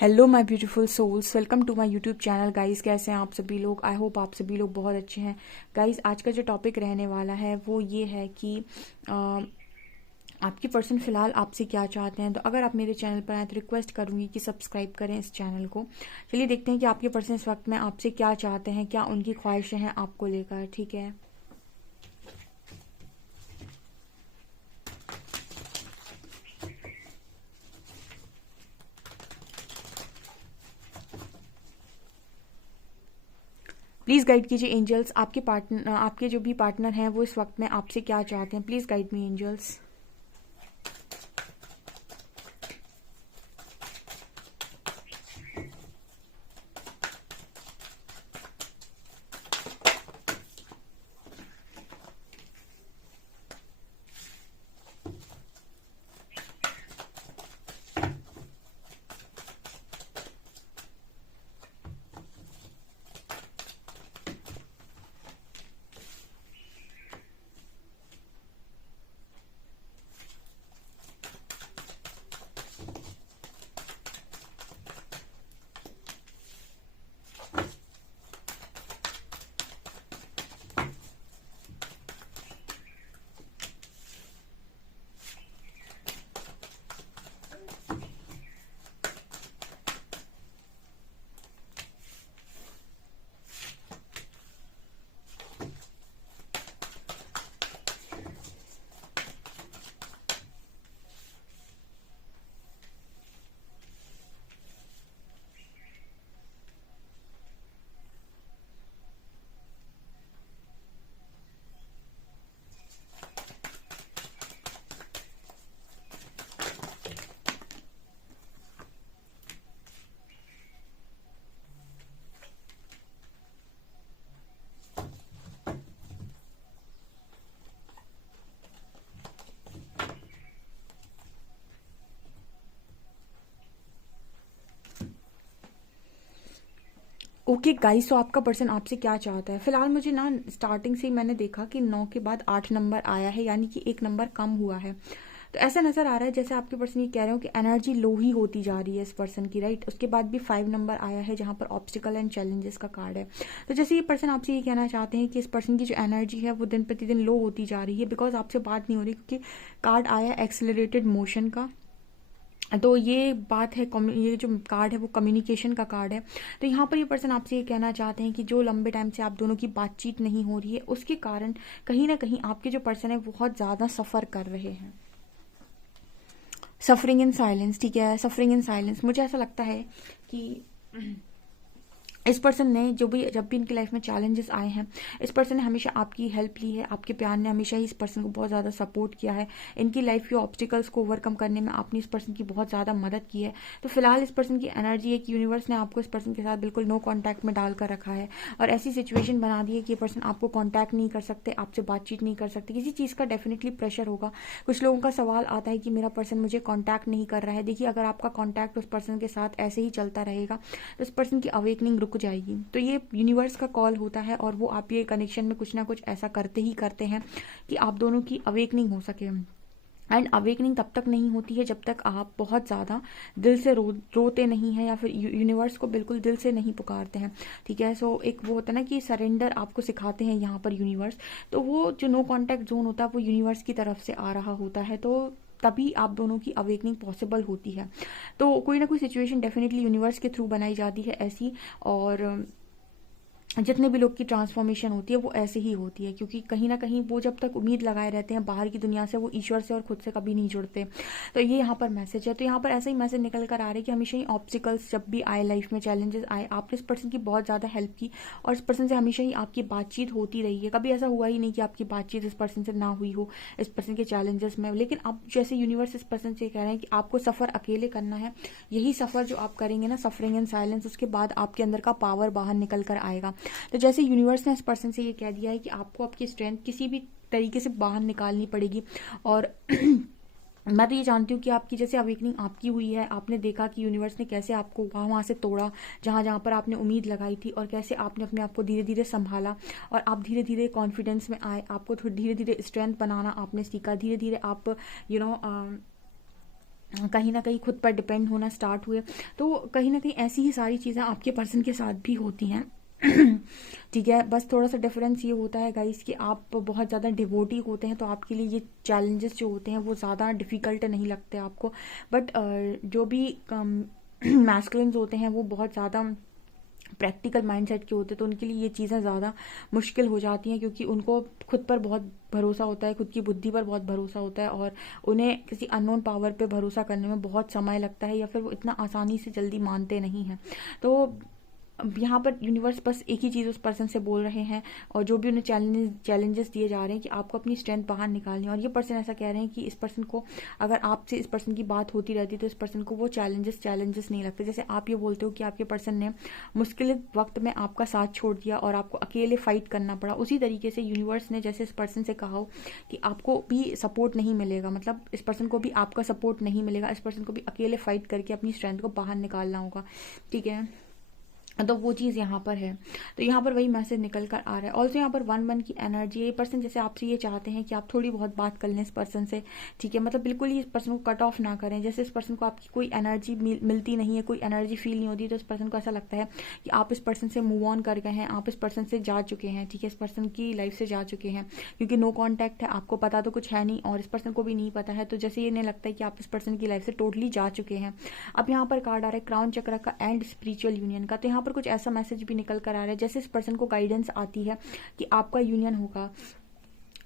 Hello my beautiful souls, welcome to my YouTube channel. Guys, कैसे हैं आप सभी लोग? आई होप आप सभी लोग बहुत अच्छे हैं। गाइस, आज का जो टॉपिक रहने वाला है वो ये है कि आपके पर्सन फिलहाल आपसे क्या चाहते हैं। तो अगर आप मेरे चैनल पर आए तो रिक्वेस्ट करूंगी कि सब्सक्राइब करें इस चैनल को। चलिए देखते हैं कि आपके पर्सन इस वक्त में आपसे क्या चाहते हैं, क्या उनकी ख्वाहिशें हैं आपको लेकर। ठीक है, प्लीज़ गाइड कीजिए एंजल्स। आपके जो भी पार्टनर हैं वो इस वक्त में आपसे क्या चाहते हैं। Please guide me angels. Okay guys, तो आपका पर्सन आपसे क्या चाहता है फिलहाल? मुझे ना स्टार्टिंग से ही मैंने देखा कि 9 के बाद 8 नंबर आया है, यानी कि एक नंबर कम हुआ है। तो ऐसा नजर आ रहा है जैसे आपके पर्सन ये कह रहे हो कि एनर्जी लो ही होती जा रही है इस पर्सन की, राइट। उसके बाद भी 5 नंबर आया है जहां पर ऑब्स्टिकल एंड चैलेंजेस का कार्ड है। तो जैसे ये पर्सन आपसे ये कहना चाहते हैं कि इस पर्सन की जो एनर्जी है वो दिन प्रतिदिन लो होती जा रही है, बिकॉज आपसे बात नहीं हो रही, क्योंकि कार्ड आया एक्सेलरेटेड मोशन का। तो ये बात है, ये जो कार्ड है वो कम्युनिकेशन का कार्ड है। तो यहाँ पर ये पर्सन आपसे ये कहना चाहते हैं कि जो लंबे टाइम से आप दोनों की बातचीत नहीं हो रही है उसके कारण कहीं ना कहीं आपके जो पर्सन है वो बहुत ज़्यादा सफ़र कर रहे हैं। सफरिंग इन साइलेंस, ठीक है, सफरिंग इन साइलेंस। मुझे ऐसा लगता है कि इस पर्सन ने जब भी इनकी लाइफ में चैलेंजेस आए हैं, इस पर्सन ने हमेशा आपकी हेल्प ली है। आपके प्यार ने हमेशा ही इस पर्सन को बहुत ज़्यादा सपोर्ट किया है। इनकी लाइफ के ऑब्स्टिकल्स को ओवरकम करने में आपने इस पर्सन की बहुत ज़्यादा मदद की है। तो फिलहाल इस पर्सन की एनर्जी है कि यूनिवर्स ने आपको इस पर्सन के साथ बिल्कुल नो कॉन्टैक्ट में डाल कर रखा है और ऐसी सिचुएशन बना दी है कि ये पर्सन आपको कॉन्टैक्ट नहीं कर सकते, आपसे बातचीत नहीं कर सकते। किसी चीज़ का डेफिनेटली प्रेशर होगा। कुछ लोगों का सवाल आता है कि मेरा पर्सन मुझे कॉन्टैक्ट नहीं कर रहा है। देखिए, अगर आपका कॉन्टैक्ट उस पर्सन के साथ ऐसे ही चलता रहेगा तो इस पर्सन की अवेकनिंग रुक जाएगी। तो ये यूनिवर्स का कॉल होता है और वो आप ये कनेक्शन में कुछ ना कुछ ऐसा करते ही करते हैं कि आप दोनों की अवेकनिंग हो सके। एंड अवेकनिंग तब तक नहीं होती है जब तक आप बहुत ज़्यादा दिल से रोते नहीं हैं या फिर यूनिवर्स को बिल्कुल दिल से नहीं पुकारते हैं। ठीक है, सो एक वो होता है ना कि सरेंडर आपको सिखाते हैं यहाँ पर यूनिवर्स। तो वो जो नो कॉन्टैक्ट जोन होता है वो यूनिवर्स की तरफ से आ रहा होता है, तो तभी आप दोनों की अवेकनिंग पॉसिबल होती है। तो कोई ना कोई सिचुएशन डेफिनेटली यूनिवर्स के थ्रू बनाई जाती है ऐसी। और जितने भी लोग की ट्रांसफॉर्मेशन होती है वो ऐसे ही होती है, क्योंकि कहीं ना कहीं वो जब तक उम्मीद लगाए रहते हैं बाहर की दुनिया से, वो ईश्वर से और खुद से कभी नहीं जुड़ते। तो ये यहाँ पर मैसेज है। तो यहाँ पर ऐसा ही मैसेज निकल कर आ रहा है कि हमेशा ही ऑब्स्टिकल्स जब भी आए लाइफ में, चैलेंजेस आए, आपने इस पर्सन की बहुत ज़्यादा हेल्प की और इस पर्सन से हमेशा ही आपकी बातचीत होती रही है। कभी ऐसा हुआ ही नहीं कि आपकी बातचीत इस पर्सन से ना हुई हो इस पर्सन के चैलेंजेस में। लेकिन अब जैसे यूनिवर्स इस पर्सन से कह रहे हैं कि आपको सफ़र अकेले करना है। यही सफ़र जो आप करेंगे ना, सफरिंग इन साइलेंस, उसके बाद आपके अंदर का पावर बाहर निकल कर आएगा। तो जैसे यूनिवर्स ने इस पर्सन से ये कह दिया है कि आपको आपकी स्ट्रेंथ किसी भी तरीके से बाहर निकालनी पड़ेगी। और मैं तो ये जानती हूँ कि आपकी जैसे अवेकनिंग आपकी हुई है, आपने देखा कि यूनिवर्स ने कैसे आपको वहाँ से तोड़ा जहाँ जहाँ पर आपने उम्मीद लगाई थी, और कैसे आपने अपने आप को धीरे धीरे संभाला और आप धीरे धीरे कॉन्फिडेंस में आए। आपको धीरे धीरे स्ट्रेंथ बनाना आपने सीखा। धीरे धीरे आप यू नो कहीं ना कहीं खुद पर डिपेंड होना स्टार्ट हुए। तो कहीं ना कहीं ऐसी ही सारी चीज़ें आपके पर्सन के साथ भी होती हैं। ठीक है, बस थोड़ा सा डिफरेंस ये होता है गाइस कि आप बहुत ज़्यादा डिवोटी होते हैं, तो आपके लिए ये चैलेंजेस जो होते हैं वो ज़्यादा डिफ़िकल्ट नहीं लगते आपको। बट जो भी मैस्कुलिन्स होते हैं वो बहुत ज़्यादा प्रैक्टिकल माइंडसेट के होते हैं, तो उनके लिए ये चीज़ें ज़्यादा मुश्किल हो जाती हैं, क्योंकि उनको खुद पर बहुत भरोसा होता है, खुद की बुद्धि पर बहुत भरोसा होता है, और उन्हें किसी अननोन पावर पे भरोसा करने में बहुत समय लगता है, या फिर वो इतना आसानी से जल्दी मानते नहीं हैं। तो अब यहाँ पर यूनिवर्स बस एक ही चीज़ उस पर्सन से बोल रहे हैं, और जो भी उन्हें चैलेंजेस दिए जा रहे हैं कि आपको अपनी स्ट्रेंथ बाहर निकालनी है। और ये पर्सन ऐसा कह रहे हैं कि इस पर्सन को, अगर आपसे इस पर्सन की बात होती रहती तो इस पर्सन को वो चैलेंजेस नहीं लगते। जैसे आप ये बोलते हो कि आपके पर्सन ने मुश्किल वक्त में आपका साथ छोड़ दिया और आपको अकेले फाइट करना पड़ा, उसी तरीके से यूनिवर्स ने जैसे इस पर्सन से कहा हो कि आपको भी सपोर्ट नहीं मिलेगा, मतलब इस पर्सन को भी आपका सपोर्ट नहीं मिलेगा, इस पर्सन को भी अकेले फाइट करके अपनी स्ट्रेंथ को बाहर निकालना होगा। ठीक है, तो वो चीज़ यहाँ पर है। तो यहाँ पर वही मैसेज निकल कर आ रहा है। ऑल्सो यहाँ पर 1-1 की एनर्जी, ये पर्सन जैसे आपसे ये चाहते हैं कि आप थोड़ी बहुत बात कर लें इस पर्सन से। ठीक है, मतलब बिल्कुल ही इस पर्सन को कट ऑफ ना करें। जैसे इस पर्सन को आपकी कोई एनर्जी मिलती नहीं है, कोई एनर्जी फील नहीं होती, तो इस पर्सन को ऐसा लगता है कि आप इस पर्सन से मूव ऑन कर गए हैं, आप इस पर्सन से जा चुके हैं। ठीक है, इस पर्सन की लाइफ से जा चुके हैं, क्योंकि नो कॉन्टैक्ट है, आपको पता तो कुछ है नहीं और इस पर्सन को भी नहीं पता है। तो जैसे ये नहीं लगता है कि आप इस पर्सन की लाइफ से टोटली जा चुके हैं। अब यहाँ पर कार्ड आ रहा है क्राउन चक्र का एंड स्पिरिचुअल यूनियन का। तो यहाँ पर कुछ ऐसा मैसेज भी निकल कर आ रहा है, जैसे इस पर्सन को गाइडेंस आती है कि आपका यूनियन होगा,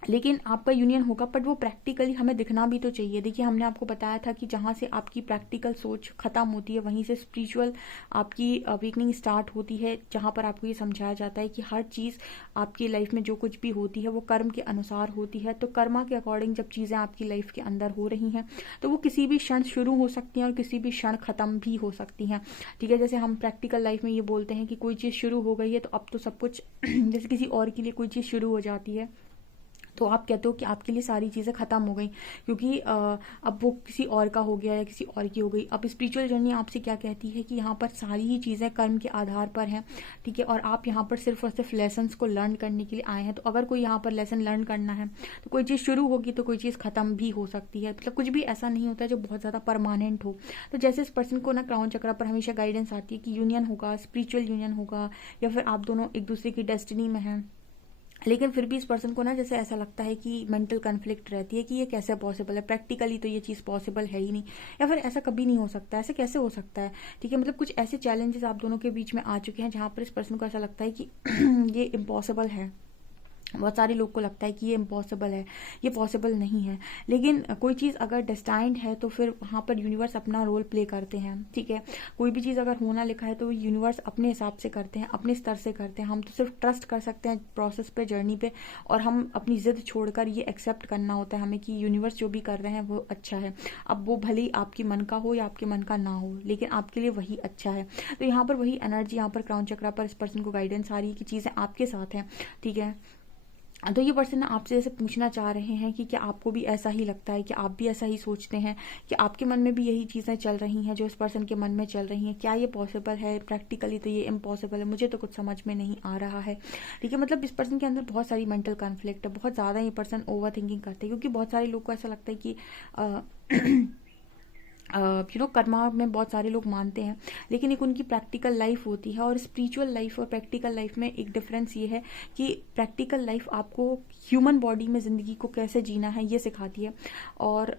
लेकिन आपका यूनियन होगा, बट वो प्रैक्टिकली हमें दिखना भी तो चाहिए। देखिए, हमने आपको बताया था कि जहाँ से आपकी प्रैक्टिकल सोच खत्म होती है वहीं से स्पिरिचुअल आपकी अवेकनिंग स्टार्ट होती है, जहाँ पर आपको ये समझाया जाता है कि हर चीज़ आपकी लाइफ में जो कुछ भी होती है वो कर्म के अनुसार होती है। तो कर्मा के अकॉर्डिंग जब चीज़ें आपकी लाइफ के अंदर हो रही हैं तो वो किसी भी क्षण शुरू हो सकती हैं और किसी भी क्षण ख़त्म भी हो सकती हैं। ठीक है, जैसे हम प्रैक्टिकल लाइफ में ये बोलते हैं कि कोई चीज़ शुरू हो गई है तो अब तो सब कुछ जैसे किसी और के लिए कोई चीज़ शुरू हो जाती है तो आप कहते हो कि आपके लिए सारी चीज़ें ख़त्म हो गई, क्योंकि अब वो किसी और का हो गया या किसी और की हो गई। अब स्पिरिचुअल जर्नी आपसे क्या कहती है कि यहाँ पर सारी ही चीज़ें कर्म के आधार पर हैं। ठीक है, और आप यहाँ पर सिर्फ और सिर्फ लेसन्स को लर्न करने के लिए आए हैं। तो अगर कोई यहाँ पर लेसन लर्न करना है तो कोई चीज़ शुरू होगी तो कोई चीज़ ख़त्म भी हो सकती है, मतलब कुछ भी ऐसा नहीं होता है जो बहुत ज़्यादा परमानेंट हो। तो जैसे इस पर्सन को ना क्राउन चक्र पर हमेशा गाइडेंस आती है कि यूनियन होगा, स्पिरिचुअल यूनियन होगा, या फिर आप दोनों एक दूसरे की डेस्टिनी में हैं। लेकिन फिर भी इस पर्सन को ना जैसे ऐसा लगता है कि मेंटल कन्फ्लिक्ट रहती है कि ये कैसे पॉसिबल है, प्रैक्टिकली तो ये चीज़ पॉसिबल है ही नहीं, या फिर ऐसा कभी नहीं हो सकता, ऐसे कैसे हो सकता है। ठीक है, मतलब कुछ ऐसे चैलेंजेस आप दोनों के बीच में आ चुके हैं जहाँ पर इस पर्सन को ऐसा लगता है कि ये इम्पॉसिबल है। बहुत सारे लोग को लगता है कि ये इम्पॉसिबल है, ये पॉसिबल नहीं है। लेकिन कोई चीज़ अगर डेस्टाइंड है तो फिर वहाँ पर यूनिवर्स अपना रोल प्ले करते हैं। ठीक है, कोई भी चीज़ अगर होना लिखा है तो यूनिवर्स अपने हिसाब से करते हैं, अपने स्तर से करते हैं। हम तो सिर्फ ट्रस्ट कर सकते हैं प्रोसेस पे, जर्नी पे, और हम अपनी ज़िद छोड़कर ये एक्सेप्ट करना होता है हमें कि यूनिवर्स जो भी कर रहे हैं वो अच्छा है। अब वो भले ही आपके मन का हो या आपके मन का ना हो, लेकिन आपके लिए वही अच्छा है। तो यहाँ पर वही एनर्जी, यहाँ पर क्राउन चक्रा पर इस पर्सन को गाइडेंस आ रही है कि चीज़ें आपके साथ हैं। ठीक है, तो ये पर्सन आपसे जैसे पूछना चाह रहे हैं कि क्या आपको भी ऐसा ही लगता है, कि आप भी ऐसा ही सोचते हैं, कि आपके मन में भी यही चीज़ें चल रही हैं जो इस पर्सन के मन में चल रही हैं। क्या ये पॉसिबल है? प्रैक्टिकली तो ये इम्पॉसिबल है, मुझे तो कुछ समझ में नहीं आ रहा है। ठीक है, मतलब इस पर्सन के अंदर बहुत सारी मेंटल कॉन्फ्लिक्ट है, बहुत ज़्यादा ये पर्सन ओवर थिंकिंग करते हैं, क्योंकि बहुत सारे लोग को ऐसा लगता है कि कर्मा में बहुत सारे लोग मानते हैं, लेकिन एक उनकी प्रैक्टिकल लाइफ होती है। और स्पिरिचुअल लाइफ और प्रैक्टिकल लाइफ में एक डिफरेंस ये है कि प्रैक्टिकल लाइफ आपको ह्यूमन बॉडी में ज़िंदगी को कैसे जीना है ये सिखाती है, और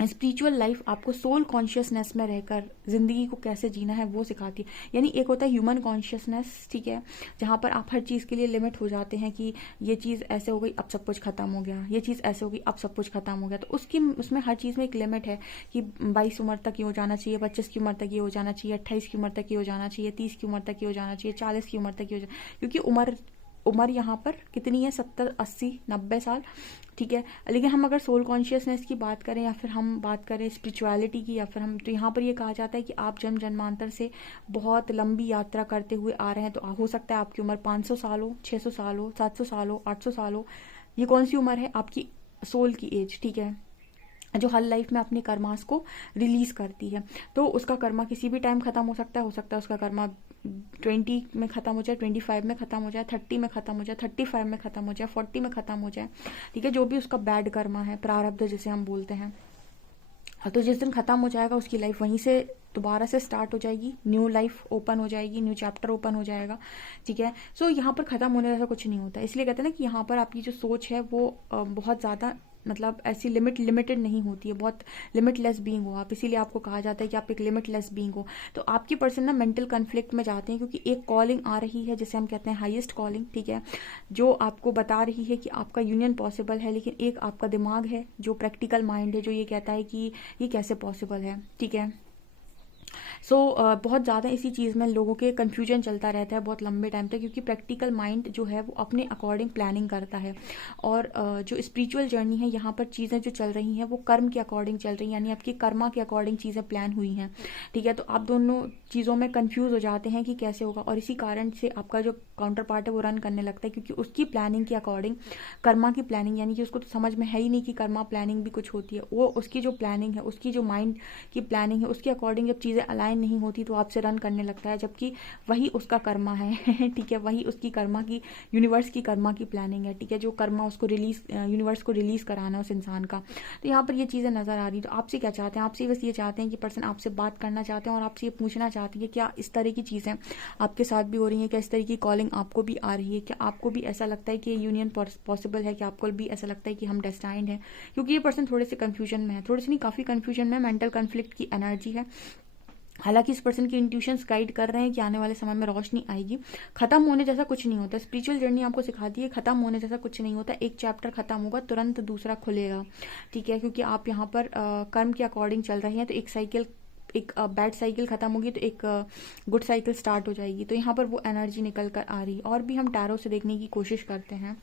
स्पिरिचुअल लाइफ आपको सोल कॉन्शियसनेस में रहकर ज़िंदगी को कैसे जीना है वो सिखाती है। यानी एक होता है ह्यूमन कॉन्शियसनेस, ठीक है, जहाँ पर आप हर चीज़ के लिए लिमिट हो जाते हैं कि ये चीज़ ऐसे हो गई अब सब कुछ ख़त्म हो गया, ये चीज़ ऐसे हो गई अब सब कुछ ख़त्म हो गया। तो उसमें हर चीज़ में एक लिमिट है कि 22 उम्र तक ये हो जाना चाहिए, 25 की उम्र तक ये हो जाना चाहिए, 28 की उम्र तक ये हो जाना चाहिए, 30 की उम्र तक ये हो जाना चाहिए, 40 की उम्र तक ये हो जाना, क्योंकि उम्र यहाँ पर कितनी है, 70, 80, 90 साल। ठीक है, लेकिन हम अगर सोल कॉन्शियसनेस की बात करें या फिर हम बात करें स्पिरिचुअलिटी की, या फिर हम, तो यहाँ पर ये कहा जाता है कि आप जन्म जन्मांतर से बहुत लंबी यात्रा करते हुए आ रहे हैं। तो हो सकता है आपकी उम्र 500 साल हो, 600 साल हो, 700 साल हो, 800 साल हो। ये कौन सी उम्र है? आपकी सोल की एज। ठीक है, जो हर लाइफ में अपने कर्मास को रिलीज करती है। तो उसका कर्मा किसी भी टाइम खत्म हो सकता है उसका कर्मा 20 में ख़त्म हो जाए, 25 में ख़त्म हो जाए, 30 में ख़त्म हो जाए, 35 में ख़त्म हो जाए, 40 में ख़त्म हो जाए। ठीक है, जो भी उसका बैड कर्मा है, प्रारब्ध जिसे हम बोलते हैं, तो जिस दिन ख़त्म हो जाएगा उसकी लाइफ वहीं से दोबारा से स्टार्ट हो जाएगी, न्यू लाइफ ओपन हो जाएगी, न्यू चैप्टर ओपन हो जाएगा। ठीक है, सो यहाँ पर ख़त्म होने जैसा कुछ नहीं होता, इसलिए कहते हैं ना कि यहाँ पर आपकी जो सोच है वो बहुत ज़्यादा मतलब ऐसी लिमिटेड नहीं होती है, बहुत लिमिटलेस बीइंग हो आप, इसीलिए आपको कहा जाता है कि आप एक लिमिटलेस बीइंग हो। तो आपकी पर्सन ना मेंटल कन्फ्लिक्ट में जाते हैं क्योंकि एक कॉलिंग आ रही है जिसे हम कहते हैं हाईएस्ट कॉलिंग, ठीक है, जो आपको बता रही है कि आपका यूनियन पॉसिबल है, लेकिन एक आपका दिमाग है जो प्रैक्टिकल माइंड है जो ये कहता है कि ये कैसे पॉसिबल है। ठीक है, सो बहुत ज़्यादा इसी चीज़ में लोगों के कन्फ्यूजन चलता रहता है बहुत लंबे टाइम तक, क्योंकि प्रैक्टिकल माइंड जो है वो अपने अकॉर्डिंग प्लानिंग करता है, और जो स्पिरिचुअल जर्नी है यहाँ पर चीज़ें जो चल रही हैं वो कर्म के अकॉर्डिंग चल रही हैं, यानी आपकी कर्मा के अकॉर्डिंग चीज़ें प्लान हुई हैं। ठीक है, तो आप दोनों चीज़ों में कन्फ्यूज़ हो जाते हैं कि कैसे होगा, और इसी कारण से आपका जो काउंटर पार्ट है वो रन करने लगता है, क्योंकि उसकी प्लानिंग के अकॉर्डिंग कर्मा की प्लानिंग, यानी कि उसको तो समझ में है ही नहीं कि कर्मा प्लानिंग भी कुछ होती है, वो उसकी जो प्लानिंग है, उसकी जो माइंड की प्लानिंग है उसके अकॉर्डिंग जब चीज़ें अलाइन नहीं होती तो आपसे रन करने लगता है, जबकि वही उसका कर्मा है। ठीक है, वही उसकी कर्मा की, यूनिवर्स की कर्मा की प्लानिंग है। ठीक है, जो कर्मा उसको रिलीज, यूनिवर्स को रिलीज कराना है उस इंसान का। तो यहाँ पर ये चीज़ें नजर आ रही, तो आपसे क्या चाहते हैं, आपसे बस ये चाहते हैं कि पर्सन आपसे बात करना चाहते हैं और आपसे ये पूछना चाहते हैं कि क्या इस तरह की चीज़ें आपके साथ भी हो रही है, क्या इस तरह की कॉलिंग आपको भी आ रही है, क्या आपको भी ऐसा लगता है कि यूनियन पॉसिबल है, कि आपको भी ऐसा लगता है कि हम डेस्टाइंड है। क्योंकि ये पर्सन थोड़े से कंफ्यूजन में है, थोड़े से नहीं काफ़ी कंफ्यूजन में, मेंटल कन्फ्लिक्ट की एनर्जी है। हालांकि इस पर्सन की इंट्यूशंस गाइड कर रहे हैं कि आने वाले समय में रोशनी आएगी, खत्म होने जैसा कुछ नहीं होता। स्पिरिचुअल जर्नी आपको सिखाती है खत्म होने जैसा कुछ नहीं होता, एक चैप्टर खत्म होगा तुरंत दूसरा खुलेगा। ठीक है, क्योंकि आप यहाँ पर कर्म के अकॉर्डिंग चल रहे हैं, तो एक साइकिल, एक बैड साइकिल खत्म होगी तो एक गुड साइकिल स्टार्ट हो जाएगी। तो यहाँ पर वो एनर्जी निकल कर आ रही है, और भी हम टैरो से देखने की कोशिश करते हैं।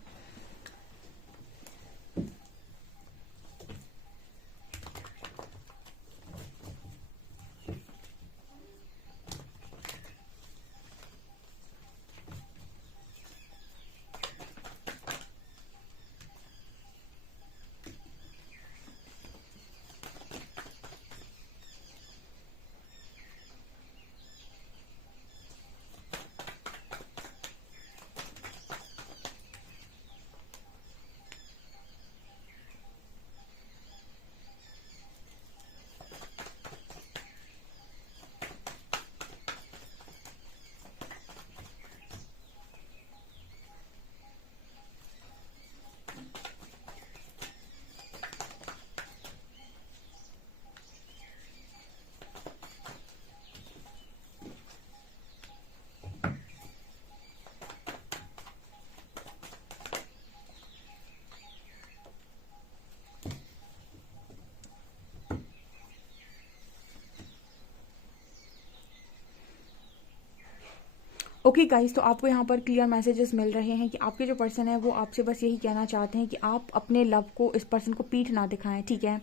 ओके गाइस, तो आपको यहाँ पर क्लियर मैसेजेस मिल रहे हैं कि आपके जो पर्सन है वो आपसे बस यही कहना चाहते हैं कि आप अपने लव को, इस पर्सन को पीठ ना दिखाएं। ठीक है,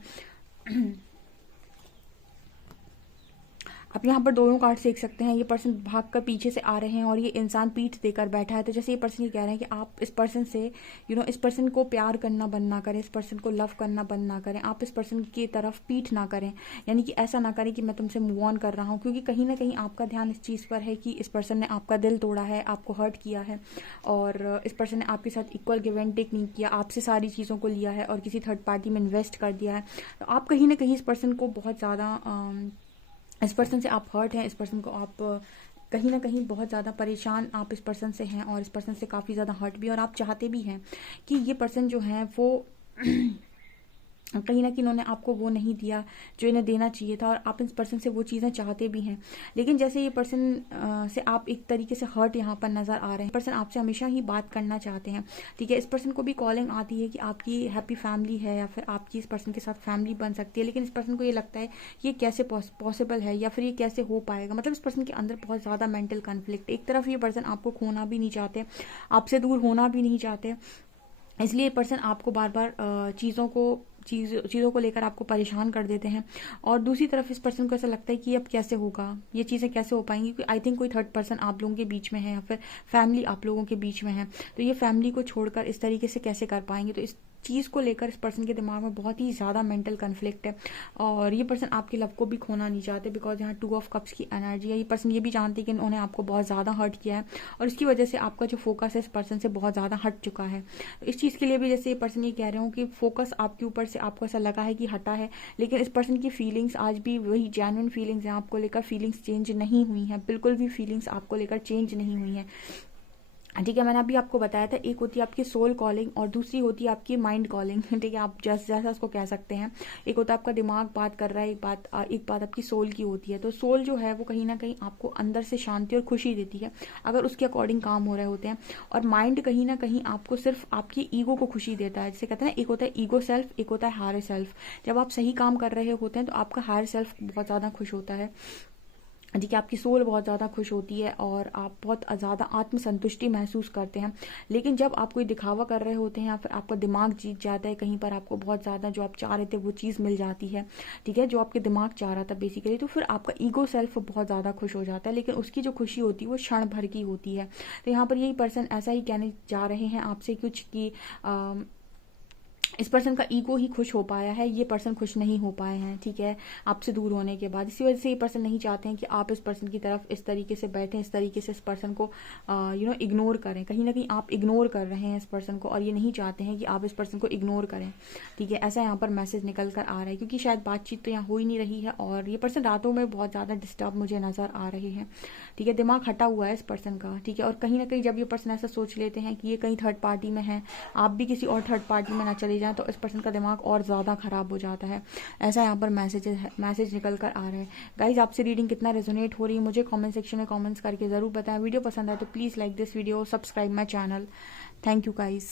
आप यहाँ पर दोनों कार्ड देख सकते हैं, ये पर्सन भाग कर पीछे से आ रहे हैं और ये इंसान पीठ देकर बैठा है। तो जैसे ये पर्सन ये कह रहे हैं कि आप इस पर्सन से इस पर्सन को प्यार करना बंद ना करें, इस पर्सन को लव करना बंद ना करें, आप इस पर्सन की तरफ पीठ ना करें, यानी कि ऐसा ना करें कि मैं तुमसे मूव ऑन कर रहा हूँ, क्योंकि कहीं ना कहीं आपका ध्यान इस चीज़ पर है कि इस पर्सन ने आपका दिल तोड़ा है, आपको हर्ट किया है, और इस पर्सन ने आपके साथ इक्वल गिव एंड टेक नहीं किया, आपसे सारी चीज़ों को लिया है और किसी थर्ड पार्टी में इन्वेस्ट कर दिया है। तो आप कहीं ना कहीं इस पर्सन को बहुत ज़्यादा, इस पर्सन से आप हर्ट हैं, इस पर्सन को आप कहीं ना कहीं बहुत ज़्यादा परेशान आप इस पर्सन से हैं, और इस पर्सन से काफ़ी ज़्यादा हर्ट भी, और आप चाहते भी हैं कि ये पर्सन जो है वो कहीं ना कहीं इन्होंने आपको वो नहीं दिया जो इन्हें देना चाहिए था, और आप इस पर्सन से वो चीज़ें चाहते भी हैं। लेकिन जैसे ये पर्सन से आप एक तरीके से हर्ट यहाँ पर नज़र आ रहे हैं, पर्सन आपसे हमेशा ही बात करना चाहते हैं। ठीक है, इस पर्सन को भी कॉलिंग आती है कि आपकी हैप्पी फैमिली है, या फिर आपकी इस पर्सन के साथ फैमिली बन सकती है, लेकिन इस पर्सन को ये लगता है कि ये कैसे पॉसिबल है, या फिर ये कैसे हो पाएगा। मतलब इस पर्सन के अंदर बहुत ज़्यादा मेंटल कन्फ्लिक्ट, एक तरफ ये पर्सन आपको खोना भी नहीं चाहते, आपसे दूर होना भी नहीं चाहते, इसलिए पर्सन आपको बार बार चीज़ों को लेकर आपको परेशान कर देते हैं। और दूसरी तरफ इस पर्सन को ऐसा लगता है कि अब कैसे होगा, ये चीज़ें कैसे हो पाएंगी, क्योंकि आई थिंक कोई थर्ड पर्सन आप लोगों के बीच में है, या फिर फैमिली आप लोगों के बीच में है। तो ये फैमिली को छोड़कर इस तरीके से कैसे कर पाएंगे। तो इस चीज़ को लेकर इस पर्सन के दिमाग में बहुत ही ज़्यादा मेंटल कन्फ्लिक्ट है, और ये पर्सन आपके लव को भी खोना नहीं चाहते, बिकॉज यहाँ 2 ऑफ कप्स की एनर्जी है। ये पर्सन ये भी जानते हैं कि उन्होंने आपको बहुत ज़्यादा हर्ट किया है, और इसकी वजह से आपका जो फोकस है इस पर्सन से बहुत ज़्यादा हट चुका है। तो इस चीज़ के लिए भी जैसे ये पर्सन ये कह रहे हो कि फोकस आपके ऊपर से आपको ऐसा लगा है कि हटा है, लेकिन इस पर्सन की फीलिंग्स आज भी वही जेन्युइन फीलिंग्स हैं आपको लेकर, फीलिंग्स चेंज नहीं हुई हैं, बिल्कुल भी फीलिंग्स आपको लेकर चेंज नहीं हुई हैं। ठीक है, मैंने अभी आपको बताया था, एक होती है आपकी सोल कॉलिंग और दूसरी होती है आपकी माइंड कॉलिंग। ठीक है, आप जैसा उसको कह सकते हैं। एक होता है आपका दिमाग बात कर रहा है, एक बात आपकी सोल की होती है। तो सोल जो है वो कहीं ना कहीं आपको अंदर से शांति और खुशी देती है अगर उसके अकॉर्डिंग काम हो रहे होते हैं, और माइंड कहीं ना कहीं आपको सिर्फ आपकी ईगो को खुशी देता है। जैसे कहते हैं ना, एक होता है ईगो सेल्फ, एक होता है हायर सेल्फ। जब आप सही काम कर रहे होते हैं तो आपका हायर सेल्फ बहुत ज़्यादा खुश होता है। ठीक है, आपकी सोल बहुत ज़्यादा खुश होती है और आप बहुत ज़्यादा आत्मसंतुष्टि महसूस करते हैं। लेकिन जब आप कोई दिखावा कर रहे होते हैं या फिर आपका दिमाग जीत जाता है, कहीं पर आपको बहुत ज़्यादा जो आप चाह रहे थे वो चीज़ मिल जाती है, ठीक है, जो आपके दिमाग चाह रहा था बेसिकली, तो फिर आपका ईगो सेल्फ बहुत ज़्यादा खुश हो जाता है, लेकिन उसकी जो खुशी होती है वो क्षण भर की होती है। तो यहाँ पर यही पर्सन ऐसा ही कहने जा रहे हैं आपसे कुछ कि इस पर्सन का ईगो ही खुश हो पाया है, ये पर्सन खुश नहीं हो पाए हैं। ठीक है, आपसे दूर होने के बाद इसी वजह से ये पर्सन नहीं चाहते हैं कि आप इस पर्सन की तरफ इस तरीके से बैठें, इस तरीके से इस पर्सन को इग्नोर करें। कहीं ना कहीं आप इग्नोर कर रहे हैं इस पर्सन को, और ये नहीं चाहते हैं कि आप इस पर्सन को इग्नोर करें। ठीक है, ऐसा यहाँ पर मैसेज निकल कर आ रहा है, क्योंकि शायद बातचीत तो यहाँ हो ही नहीं रही है, और ये पर्सन रातों में बहुत ज़्यादा डिस्टर्ब मुझे नज़र आ रहे हैं। ठीक है, दिमाग हटा हुआ है इस पर्सन का। ठीक है, और कहीं ना कहीं जब ये पर्सन ऐसा सोच लेते हैं कि ये कहीं थर्ड पार्टी में है, आप भी किसी और थर्ड पार्टी में ना चले जाएं, तो इस पर्सन का दिमाग और ज़्यादा ख़राब हो जाता है। ऐसा यहाँ पर मैसेज निकल कर आ रहे हैं। गाइज, आपसे रीडिंग कितना रेजोनेट हो रही है मुझे कमेंट सेक्शन में कमेंट्स करके ज़रूर बताएं। वीडियो पसंद आए तो please like this video, subscribe my channel. Thank you guys.